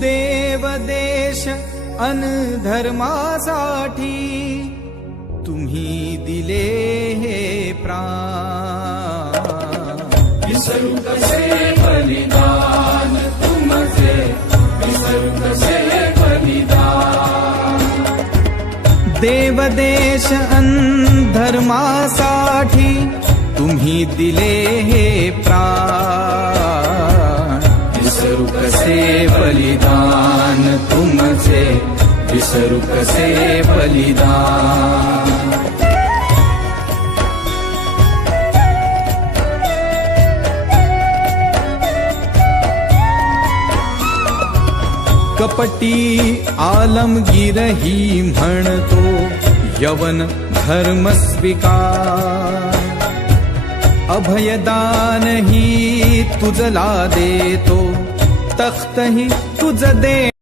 देव देश अन धर्मासाठी तुम्ही दिले हे प्राण। विसरू कसे बलिदान तुमचे, विसरू कसे बलिदान। देव देश अन धर्मासाठी तुम्ही दिले हे प्राण। विसरू कसे बलिदान तुमचे, विसरू कसे बलिदान। कपटी आलमगीरही म्हणतो यवन धर्म स्वीकार। अभयदानही तुझला देतो, तख्तही तुझ दे